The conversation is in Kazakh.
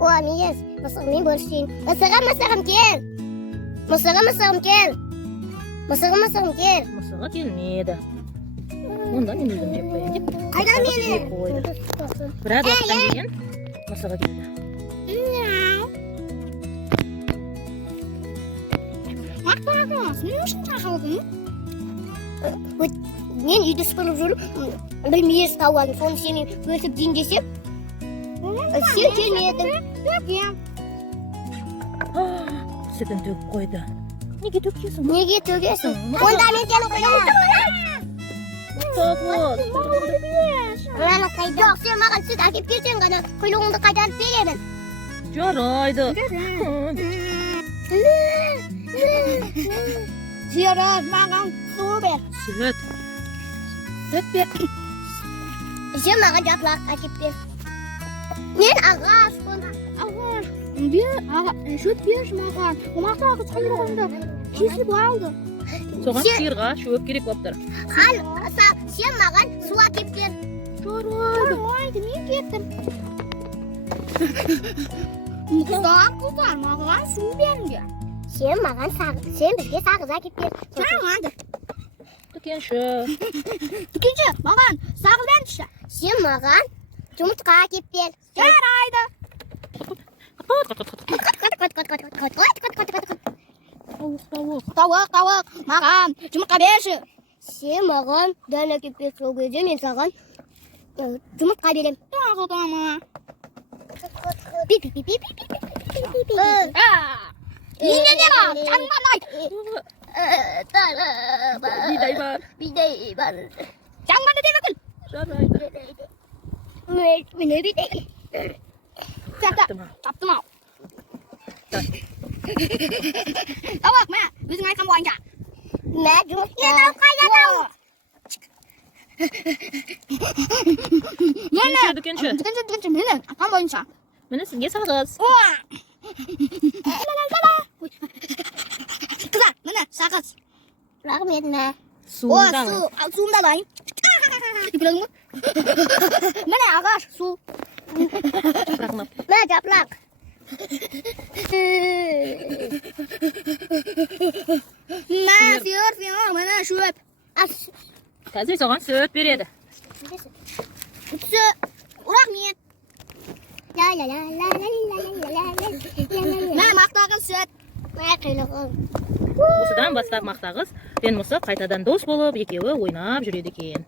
O amies, masağım bölüşeyim. Masağım gel. Masağım gel. Masağım gel. Masaga gelmedi. Ondan emizim yep koyayım dep. Aydan masaga beni. yep koydu. Biraz vaqtdan keyin masaga keldi. Men uyda süpürüp жүріп, bir meyes tavladım. Soны seni bölüp deyin desem, sen gelmedin. Sütün töküp koydu. Nega töküyorsun? Nega tөгесің? Онда мен сені қоямын. To'g'ri. Mana жоқ, сен маған сүт әкеп берсең ғана құйлығыңды қайтарып беремін. Жарайды. Зират, маған су бер. Süt. Süt bер. Сен маған жапырақ әкеп бер. Мен ағаш қондым. Ағаш, шөп берші маған. Омақтағы құйрығымды кесіп алды. Soğan sıyırğa şöp gerek boptur. Сен маған су әкеп бер. Жарайды, мен кеттім. Қыздар, маған су беріңдер. Сен бізге сағыз әкеп бер. Жарайды. Дүкенші. Дүкенші, маған сағыз беріңізші. Сен маған жұмыртқа әкеп бер. Жарайды. Тауық, маған жұмыртқа берші. Сен маған дән әкеп бер. Сол кезде мен саған жұмыртқа берем. Тауықтама. Yine de var. 장만ай. Biday var. Biday var. 장만을 대박을. Жарайды. Mene biday. Taptım al. Tavuk mı? Yüzün aykan boyunca. Ne жұмыртқа? Қайда тауық? Дүкенші. Дүкенші, мені aykan boyunca. Mine sizge sağız. Kızlar, mene sakız. Рахмет, мә. Суundan. Suumda dayım. Biliyor musun? Mene ağaç, su. Yapraknap. Мә, жапырақ. Sıyır, mene şöp. Қазір soğan süt beredi. Рахмет. La la la la la la la la la. Mene maqtağın süt. Мә, қилығым. Осыдан бастап мақтағыз. Пен мұсы қайтадан дос болып, екеуі ойнап жүреді екен.